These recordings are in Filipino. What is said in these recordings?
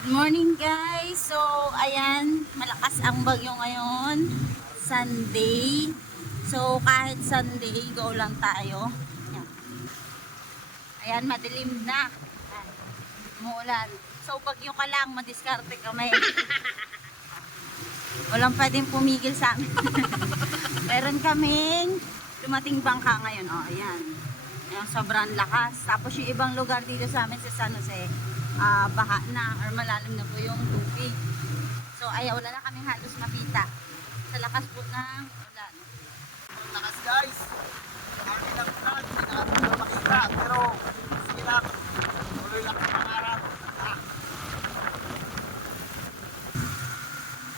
Good morning guys. So ayan, malakas ang bagyo ngayon. Sunday. So kahit Sunday, go lang tayo. Ayan, ayan madilim na. Umuulan. So bagyo ka lang, madiskarte kami. Walang pwedeng pumigil sa amin. Meron kaming dumating bangka ngayon. Oh, ayan. Ayan, sobrang lakas. Tapos yung ibang lugar dito sa amin sa San Jose, baha na or malalim na po yung tubig. So ayaw, wala na kaming halos mapita sa lakas po ng ulan. Lakas guys, kami lang ulan, hindi na kami makita, pero sige lang, tuloy lang ang pangarap.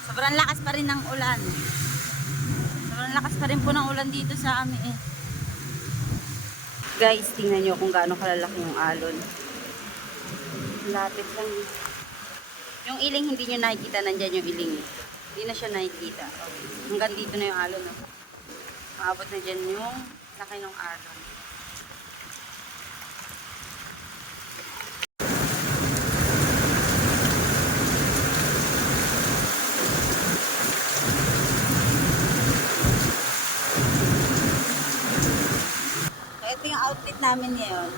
Sobrang lakas pa rin ng ulan. Sobrang lakas pa rin po ng ulan dito sa amin eh. Guys, tingnan nyo kung gaano kalalaki yung alon. Lapit lang. Yung iling hindi nyo nakikita, nandyan yung iling. Hindi na siya nakikita. Hanggang dito na yung alon. No? Maabot na dyan yung laki ng alon. So, ito yung outfit namin ngayon.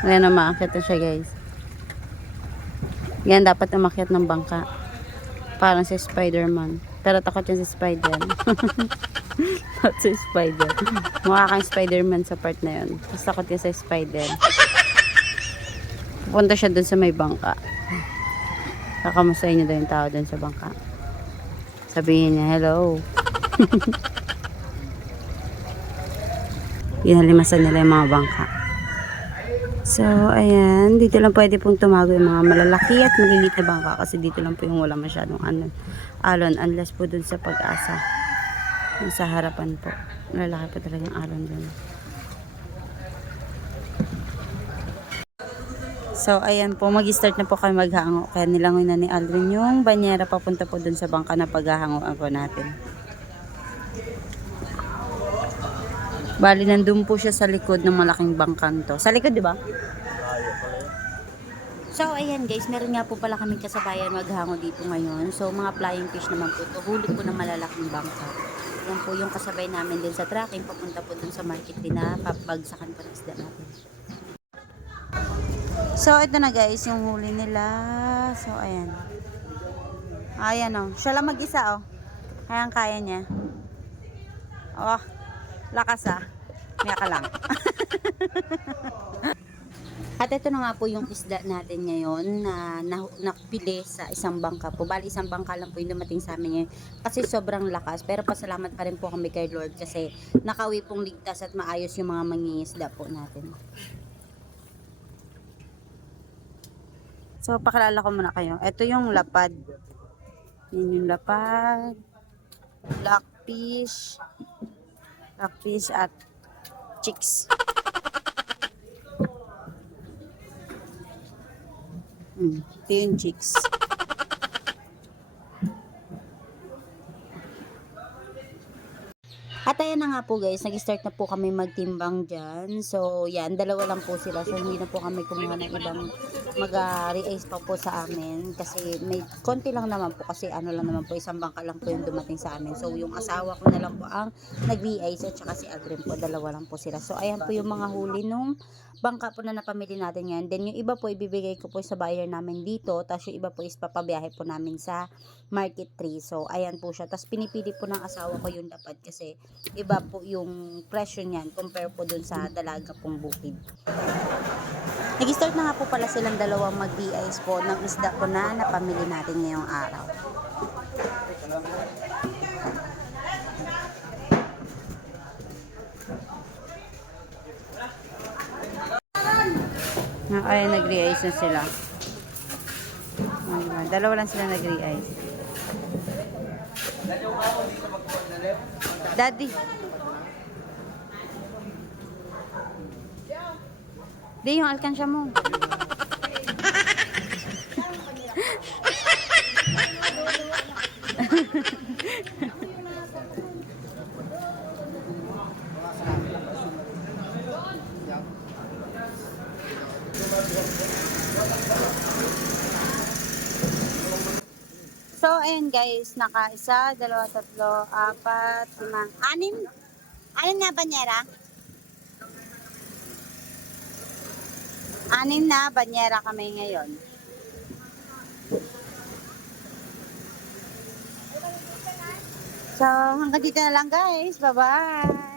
Ayan na, maakyat na siya guys. Yan, dapat umakyat ng bangka. Parang si Spider-Man. Pero takot yan si Spider. Not si Spider. Mukha kang Spider-Man sa part na yun. Tapos takot yan sa Spider. Pupunta siya dun sa may bangka. Kakamustahin niyo daw yung tao dun sa bangka. Sabihin niya, hello. Ginalimasan nila yung mga bangka. So, ayan. Dito lang pwede pong tumago yung mga malalaki at maliliit na bangka kasi dito lang po yung wala masyadong alon. Unless po dun sa Pag-asa. Yung sa harapan po. Malalaki po talagang alon dun. So, ayan po. Mag-start na po kami maghango. Kaya nilangoy na ni Aldrin yung banyera papunta po dun sa bangka na paghahangoan po natin. Bali, nandun po siya sa likod ng malaking bangkang to. Sa likod, di ba? So, ayan guys, meron nga po pala kami kasabayan maghango dito ngayon. So, mga flying fish naman po ito. Huli po ng malalaking bangka. Yan po yung kasabay namin din sa tracking. Papunta po dun sa market din na papagsakan po ng isda natin. So, ito na guys, yung huli nila. So, ayan. Ayan o. Siya lang mag-isa o. Ayan, kaya niya. Oh, lakas ah. Miya ka lang. At ito na nga po yung isda natin ngayon na napili sa isang bangka po. Bali, isang bangka lang po yung dumating sa amin ngayon. Kasi sobrang lakas. Pero pasalamat pa rin po kami kay Lord kasi nakauwi pong ligtas at maayos yung mga mangingisda po natin. So, pakilala ko muna kayo. Ito yung lapad. Yan yung lapad. Blackfish. Blackfish at chicks. Ito yung chicks. At ayan na nga po guys, nag-start na po kami magtimbang dyan. So yan, dalawa lang po sila. So hindi na po kami kumuha ng ibang mag-re-ice pa po sa amin. Kasi may konti lang naman po. Kasi ano lang naman po, isang bangka lang po yung dumating sa amin. So yung asawa ko na lang po ang nag-re-ice at saka si Aldrin po, dalawa lang po sila. So ayan po yung mga huli nung bangka po na napamili natin ngayon. Then yung iba po ibibigay ko po sa buyer namin dito. Tapos yung iba po is papabiyahe po namin sa Market 3. So ayan po siya. Tapos pinipili po ng asawa ko yung dapat kasi iba po yung presyo niyan compare po dun sa dalaga pong bukid. Nag-start na nga po pala silang dalawang mag-ice po ng isda po na napamili natin ngayong araw. Ay, nag-re-ice na sila. Dalawa lang sila nag-re-ice. Daddy. Di, yung alkansya mo. So, ayun guys, naka-isa, dalawa, tatlo, apat, lima, anim? Anim na banyera? Anim na banyera kami ngayon. So, hanggang dito na lang guys. Bye-bye!